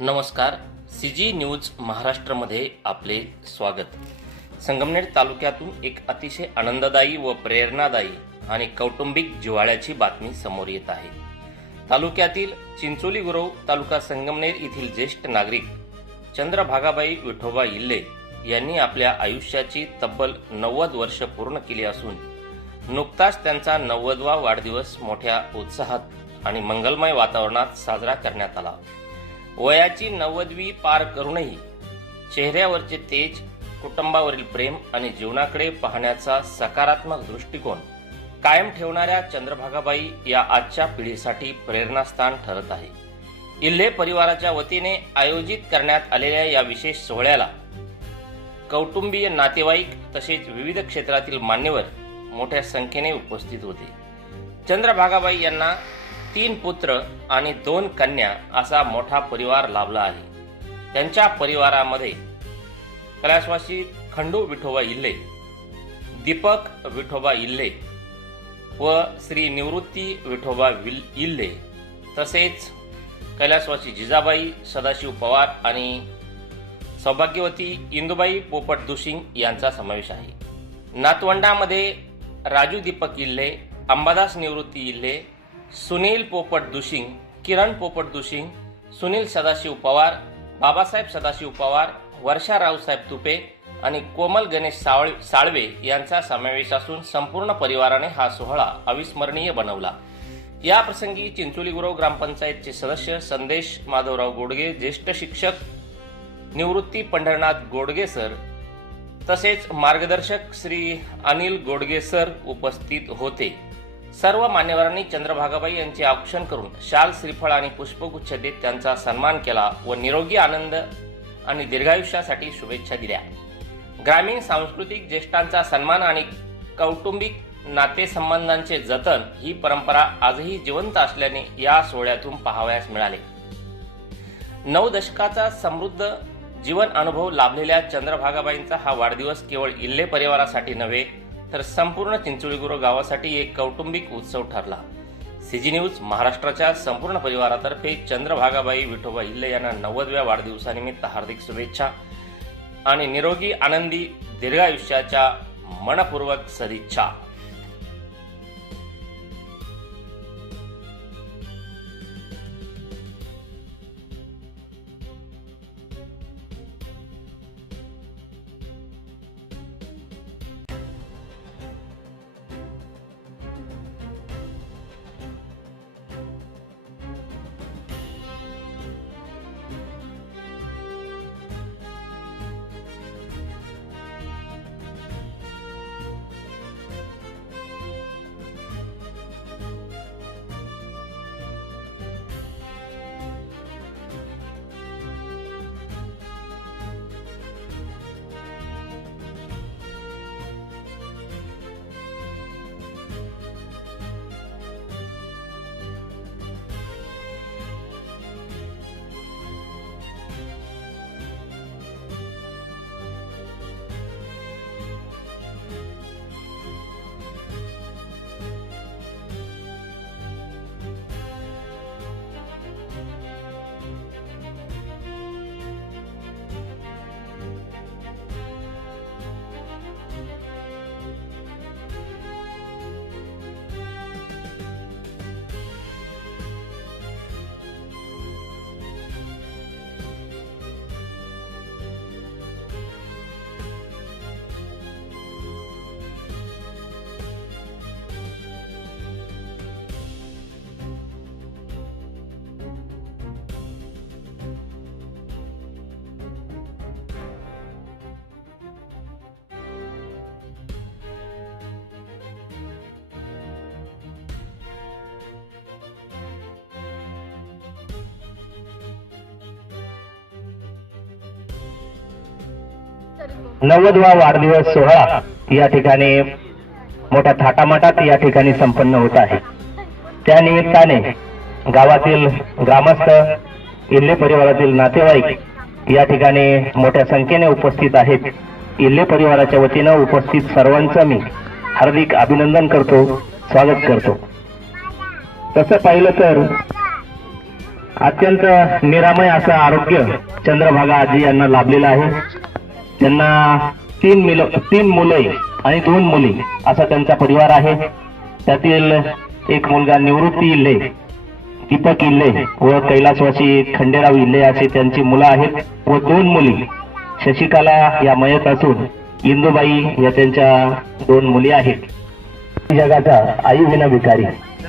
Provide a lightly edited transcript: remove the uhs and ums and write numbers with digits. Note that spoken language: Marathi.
नमस्कार. सीजी न्यूज महाराष्ट्रमध्ये आपले स्वागत. संगमनेर तालुक्यातून एक अतिशय आनंददायी व प्रेरणादायी आणि कौटुंबिक जिव्हाळ्याची बातमी समोर येत आहे. तालुक्यातील चिंचोली गुरव तालुका संगमनेर येथील ज्येष्ठ नागरिक चंद्रभागाबाई विठोबा इल्ले यांनी आपल्या आयुष्याची तब्बल 90 वर्ष पूर्ण केली असून नुकताच त्यांचा 90वा वाढदिवस मोठ्या उत्साहात आणि मंगलमय वातावरणात साजरा करण्यात आला. वयाची 90वी पार करूनही चेहऱ्यावरचे तेज, कुटुंबावरील प्रेम आणि जीवनाकडे पाहण्याचा सकारात्मक दृष्टिकोन कायम ठेवणाऱ्या चंद्रभागाबाई या आजच्या पिढीसाठी प्रेरणास्थान ठरत आहे. इल्ले परिवाराच्या वतीने आयोजित करण्यात आलेल्या या विशेष सोहळ्याला कौटुंबीय नातेवाईक तसेच विविध क्षेत्रातील मान्यवर मोठ्या संख्येने उपस्थित होते. चंद्रभागाबाई यांना 3 पुत्र आणि 2 कन्या असा मोठा परिवार लाभला आहे. त्यांच्या परिवारामध्ये कैलासवासी खंडू विठोबा इल्ले, दीपक विठोबा इल्ले व श्री निवृत्ती विठोबा इल्ले तसेच कैलासवासी जिजाबाई सदाशिव पवार आणि सौभाग्यवती इंदुबाई पोपट दुशिंग यांचा समावेश आहे. नातवंडामध्ये राजू दीपक इल्ले, अंबादास निवृत्ती इल्ले, सुनील पोपट दुशिंग, किरण पोपट दुशिंग, सुनील सदाशिव पवार, बाबासाहेब सदाशिव पवार, वर्षा रावसाहेब तुपे आणि कोमल गणेश साळवे यांचा समावेश असून संपूर्ण परिवाराने हा सोहळा अविस्मरणीय बनवला. या प्रसंगी चिंचोली गुरव ग्रामपंचायतचे सदस्य संदेश माधवराव गोडगे, ज्येष्ठ शिक्षक निवृत्ती पंढरनाथ गोडगे सर तसेच मार्गदर्शक श्री अनिल गोडगे सर उपस्थित होते. सर्व मान्यवरांनी चंद्रभागाबाई यांचे औक्षण करून शाल, श्रीफळ आणि पुष्पगुच्छ देत त्यांचा सन्मान केला व निरोगी आनंद आणि दीर्घायुष्यासाठी शुभेच्छा दिल्या. ग्रामीण सांस्कृतिक ज्येष्ठांचा सन्मान आणि कौटुंबिक नातेसंबंधांचे जतन ही परंपरा आजही जिवंत असल्याने या सोहळ्यातून पाहावयास मिळाले. 9 दशकाचा समृद्ध जीवन अनुभव लाभलेल्या चंद्रभागाबाईंचा हा वाढदिवस केवळ इल्ले परिवारासाठी नव्हे तर संपूर्ण चिंचोली गुरव गावासाठी एक कौटुंबिक उत्सव ठरला. सीजी न्यूज महाराष्ट्राच्या संपूर्ण परिवारातर्फे चंद्रभागाबाई विठोबा इल्ले यांना 90व्या वाढदिवसानिमित्त हार्दिक शुभेच्छा आणि निरोगी आनंदी दीर्घायुष्याच्या मनपूर्वक सदिच्छा. नव्वदवा वाढदिवस सोहळा या ठिकाणी मोठ्या थाटामाटात या ठिकाणी संपन्न होत आहे. त्या निमित्ताने गावातील ग्रामस्थ, इल्ले परिवारातील नातेवाईक या ठिकाणी मोठ्या संख्येने उपस्थित आहेत. इल्ले परिवाराच्या वतीनं उपस्थित सर्वांचं मी हार्दिक अभिनंदन करतो, स्वागत करतो. तसं पाहिलं तर अत्यंत निरामय असं आरोग्य चंद्रभागा आजी यांना लाभलेलं आहे. त्यांना तीन मुले आणि 2 मुली असा त्यांचा परिवार आहे. त्यातील एक मुलगा निवृत्ती इल्ले, दीपक इल्ले व कैलासवासी खंडेराव इल्ले असे त्यांची मुलं आहेत व 2 मुली शशिकला या मयत असून इंदुबाई या त्यांच्या 2 मुली आहेत. जगाचा आई विना भिकारी.